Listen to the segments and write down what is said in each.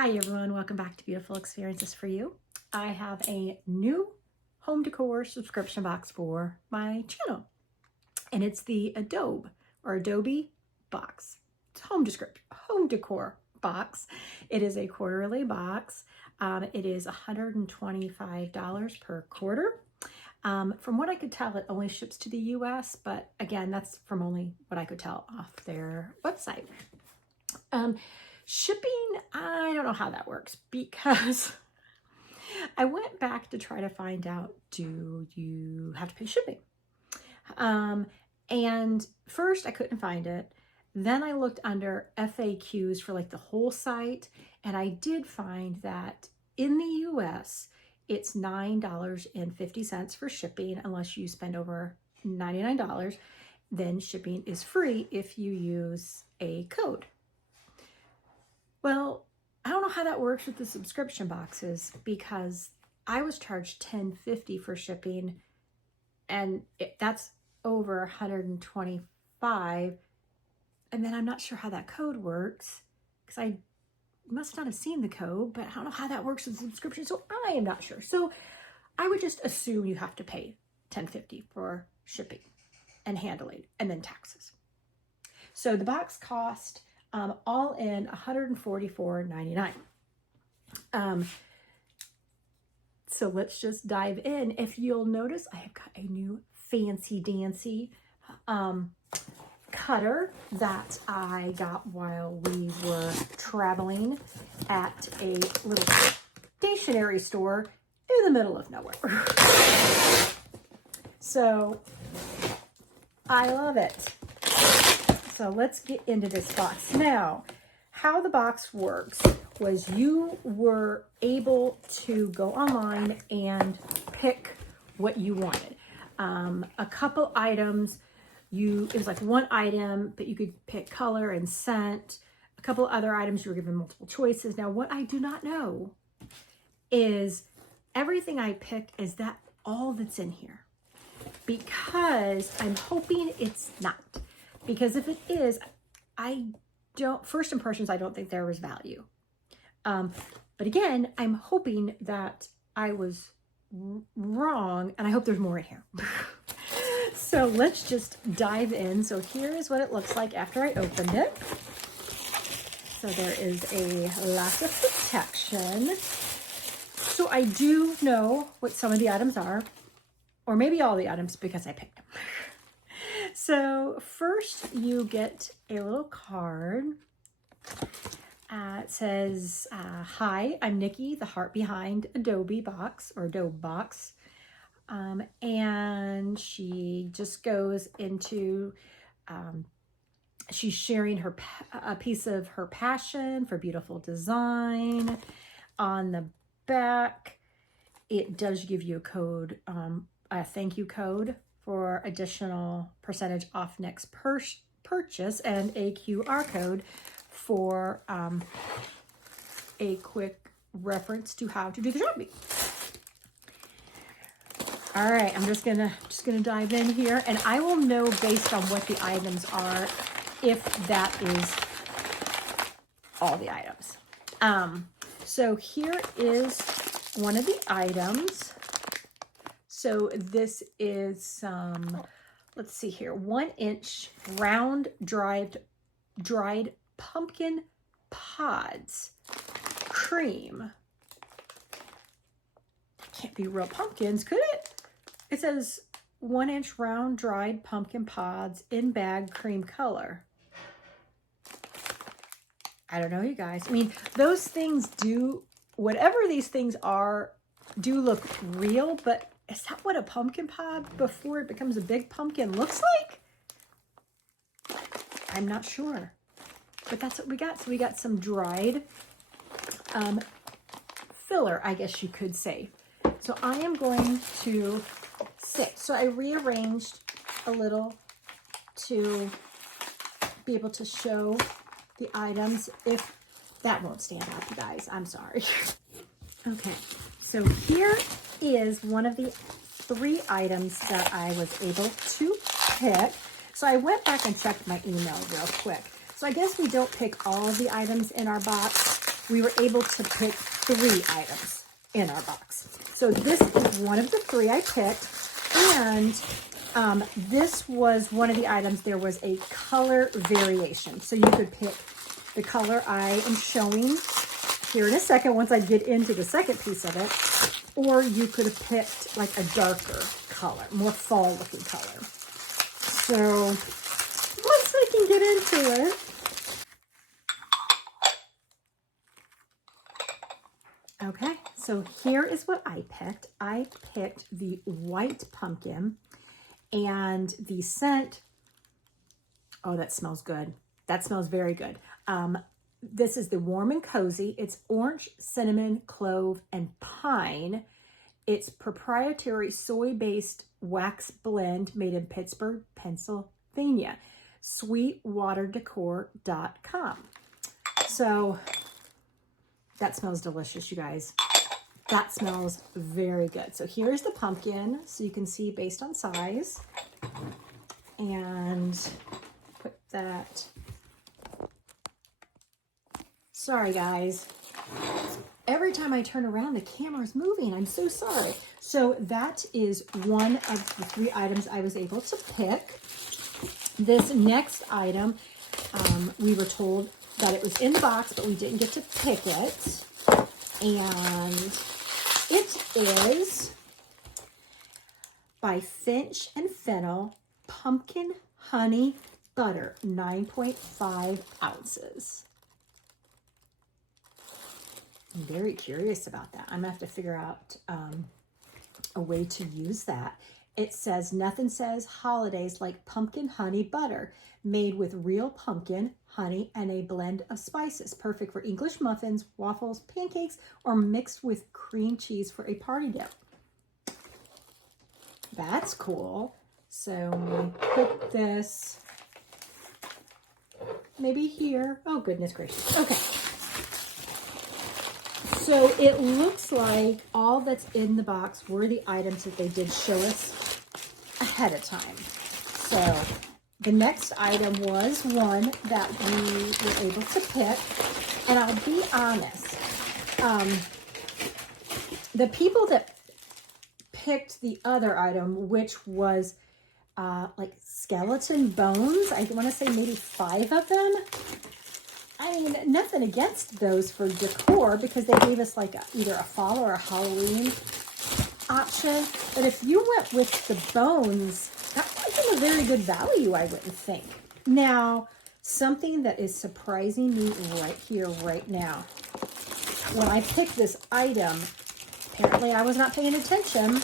Hi everyone, welcome back to Beautiful Experiences for You. I have a new home decor subscription box for my channel, and it's the Adobe box. It's home decor box. It is a quarterly box. It is $125 per quarter. From what I could tell, it only ships to the US, but again, that's from only what I could tell off their website. Shipping, I don't know how that works because I went back to try to find out, do you have to pay shipping? And first I couldn't find it. Then I looked under FAQs for like the whole site, and I did find that in the US, it's $9.50 for shipping unless you spend over $99. Then shipping is free if you use a code. Well, I don't know how that works with the subscription boxes because I was charged $10.50 for shipping, and that's over $125. And then I'm not sure how that code works because I must not have seen the code, but I don't know how that works with subscription, so I am not sure. So I would just assume you have to pay $10.50 for shipping and handling and then taxes. So the box cost all in $144.99. So let's just dive in. If you'll notice, I have got a new fancy dancy cutter that I got while we were traveling at a little stationery store in the middle of nowhere. So I love it. So let's get into this box. Now, how the box works was you were able to go online and pick what you wanted. A couple items, it was like one item, but you could pick color and scent. A couple other items, you were given multiple choices. Now, what I do not know is everything I picked, is that all that's in here? Because I'm hoping it's not. Because if it is, first impressions, I don't think there was value. But again, I'm hoping that I was wrong, and I hope there's more in here. So let's just dive in. So here is what it looks like after I opened it. So there is a lot of protection. So I do know what some of the items are, or maybe all the items because I picked them. So first you get a little card. It says, hi, I'm Nikki, the heart behind Adobe Box or Adobe Box. And she just goes into, she's sharing a piece of her passion for beautiful design. On the back, it does give you a code, a thank you code for additional percentage off next purchase, and a QR code for a quick reference to how to do the shopping. All right, I'm just gonna dive in here, and I will know based on what the items are if that is all the items. So here is one of the items. So this is some, let's see here, 1-inch round dried pumpkin pods, cream. Can't be real pumpkins, could it? It says 1-inch round dried pumpkin pods in bag cream color. I don't know, you guys. I mean, those things do, whatever these things are, do look real, but is that what a pumpkin pod before it becomes a big pumpkin looks like? I'm not sure, but that's what we got. So we got some dried filler, I guess you could say. So I am going to sit. So I rearranged a little to be able to show the items. If that won't stand up, you guys, I'm sorry. Okay, so here is one of the 3 items that I was able to pick. So I went back and checked my email real quick. So I guess we don't pick all of the items in our box. we were able to pick 3 items in our box. So this is one of the 3 I picked, and this was one of the items. There was a color variation. So you could pick the color I am showing here in a second once I get into the second piece of it, or you could have picked like a darker color, more fall looking color. So once I can get into it, okay, so here is what I picked. I picked the white pumpkin, and the scent, oh, that smells good. That smells very good. This is the Warm and Cozy. It's orange, cinnamon, clove, and pine. It's proprietary soy-based wax blend made in Pittsburgh, Pennsylvania. Sweetwaterdecor.com. So that smells delicious, you guys. That smells very good. So here's the pumpkin, so you can see based on size. And put that. Sorry, guys. Every time I turn around, the camera is moving. I'm so sorry. So that is one of the 3 items I was able to pick. This next item, we were told that it was in the box, but we didn't get to pick it. And it is by Finch and Fennel Pumpkin Honey Butter, 9.5 ounces. I'm very curious about that. I'm gonna have to figure out a way to use that. It says, nothing says holidays like pumpkin honey butter, made with real pumpkin, honey, and a blend of spices. Perfect for English muffins, waffles, pancakes, or mixed with cream cheese for a party dip. That's cool. So we put this maybe here. Oh, goodness gracious. Okay. So it looks like all that's in the box were the items that they did show us ahead of time. So the next item was one that we were able to pick. And I'll be honest, the people that picked the other item, which was like skeleton bones, I want to say maybe 5 of them. I mean, nothing against those for decor, because they gave us like either a fall or a Halloween option. But if you went with the bones, that wasn't a very good value, I wouldn't think. Now, something that is surprising me right here, right now. When I picked this item, apparently I was not paying attention,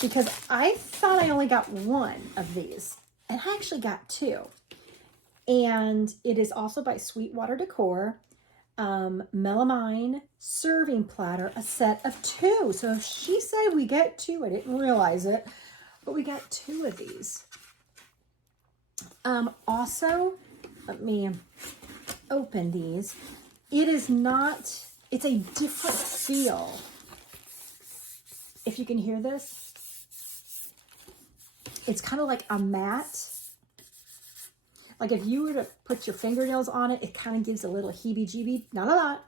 because I thought I only got 1 of these, and I actually got 2. And it is also by Sweetwater Decor, melamine serving platter, a set of 2. So if she said we get 2, I didn't realize it, but we got 2 of these. Also, let me open these. It is not, it's a different feel. If you can hear this, it's kind of like a matte. Like if you were to put your fingernails on it, it kind of gives a little heebie-jeebie. Not a lot,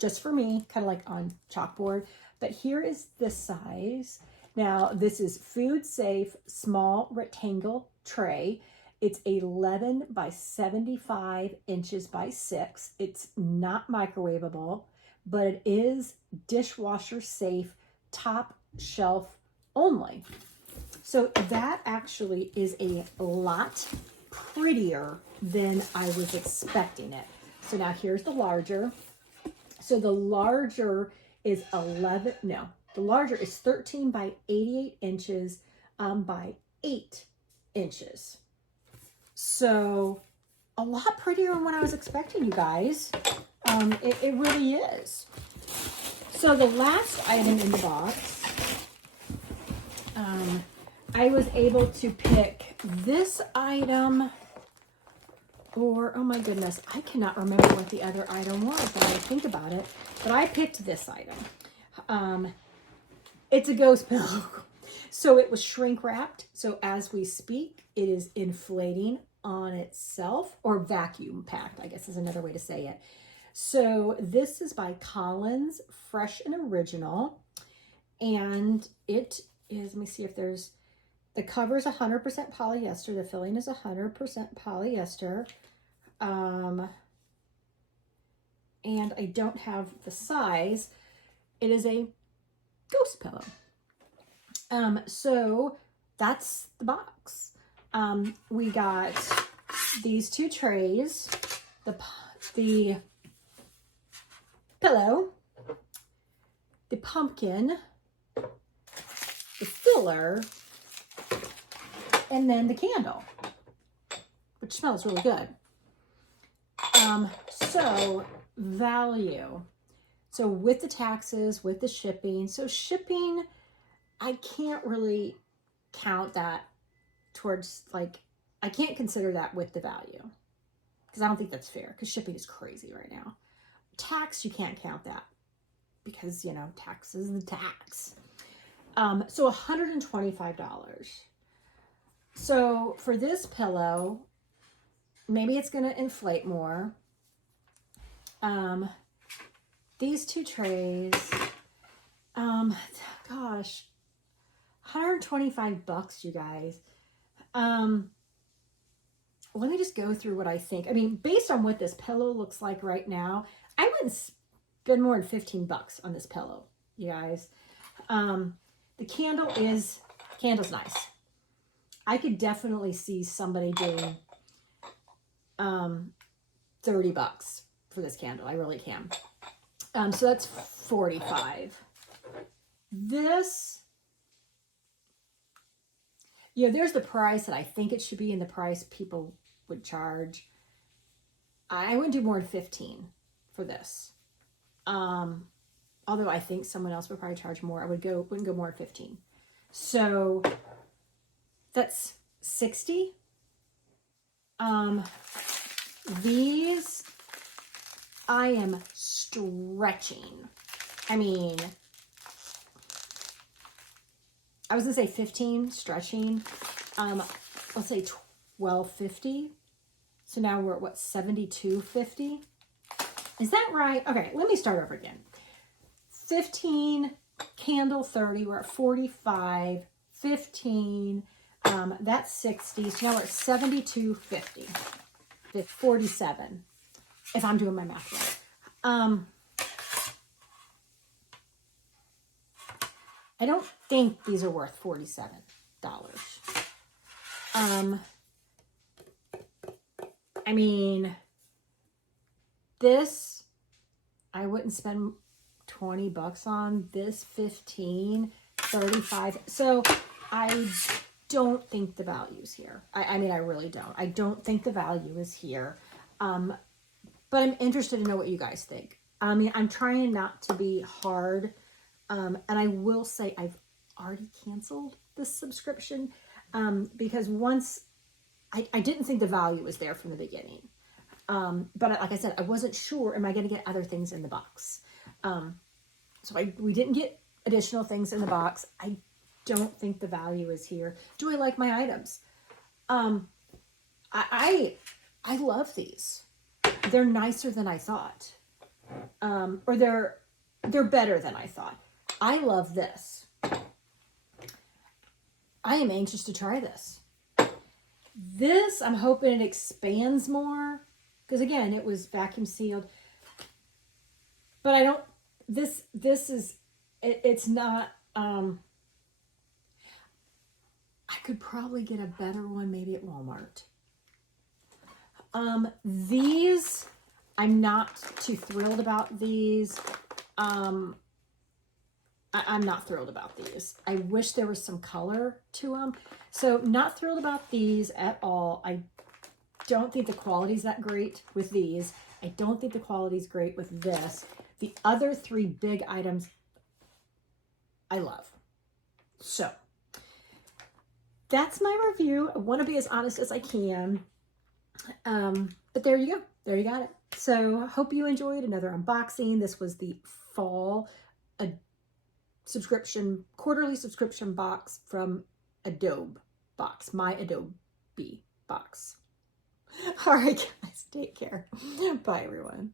just for me, kind of like on chalkboard. But here is the size. Now, this is food safe, small rectangle tray. It's 11 by 75 inches by 6. It's not microwavable, but it is dishwasher safe, top shelf only. So that actually is a lot prettier than I was expecting it. So now here's the larger. So the larger is the larger is 13 by 88 inches by 8 inches. So a lot prettier than what I was expecting, you guys. It really is. So the last item in the box, I was able to pick this item, or, oh my goodness, I cannot remember what the other item was when I think about it, but I picked this item. It's a ghost pillow. So it was shrink wrapped. So as we speak, it is inflating on itself, or vacuum packed, I guess is another way to say it. So this is by Collins, Fresh and Original. And it is, let me see if there's, the cover is 100% polyester. The filling is 100% polyester. And I don't have the size. It is a ghost pillow. So that's the box. We got these two trays, the pillow, the pumpkin, the filler, and then the candle, which smells really good. So value. So with the taxes, with the shipping, so shipping, I can't really count that towards, like, I can't consider that with the value because I don't think that's fair because shipping is crazy right now. Tax, you can't count that because, you know, tax is the tax. So $125. So for this pillow, maybe it's going to inflate more. These two trays, gosh, $125, you guys. Let me just go through what I think. I mean, based on what this pillow looks like right now, I wouldn't spend more than $15 on this pillow, you guys. The candle's nice. I could definitely see somebody doing $30 for this candle. I really can. So that's $45. This, you know, there's the price that I think it should be and the price people would charge. I wouldn't do more than $15 for this. Although I think someone else would probably charge more. I wouldn't go more than $15. So that's $60. These I am stretching. I mean, I was gonna say 15, stretching. Let's say $12.50. So now we're at what, $72.50? Is that right? Okay, let me start over again. 15, candle 30, we're at 45, 15, that's 60. So now we're at $72.50. 47, if I'm doing my math right. I don't think these are worth $47. I mean, this, I wouldn't spend $20 on. This 15, 35. So I don't think the value is here. I mean, I really don't. I don't think the value is here. But I'm interested to know what you guys think. I mean, I'm trying not to be hard. And I will say I've already canceled this subscription because once I didn't think the value was there from the beginning. But like I said, I wasn't sure, am I going to get other things in the box? So we didn't get additional things in the box. I don't think the value is here. Do I like my items? I love these. They're nicer than I thought. Or they're better than I thought. I love this. I am anxious to try this. This, I'm hoping it expands more. Because again, it was vacuum sealed. But I don't, this is, it's not, I could probably get a better one maybe at Walmart. These, I'm not too thrilled about these. I'm not thrilled about these. I wish there was some color to them. So not thrilled about these at all. I don't think the quality's that great with these. I don't think the quality's great with this. The other three big items, I love. So that's my review. I want to be as honest as I can. But there you go. There you got it. So I hope you enjoyed another unboxing. This was the fall quarterly subscription box from Adobe Box, my Adobe Box. All right, guys, take care. Bye, everyone.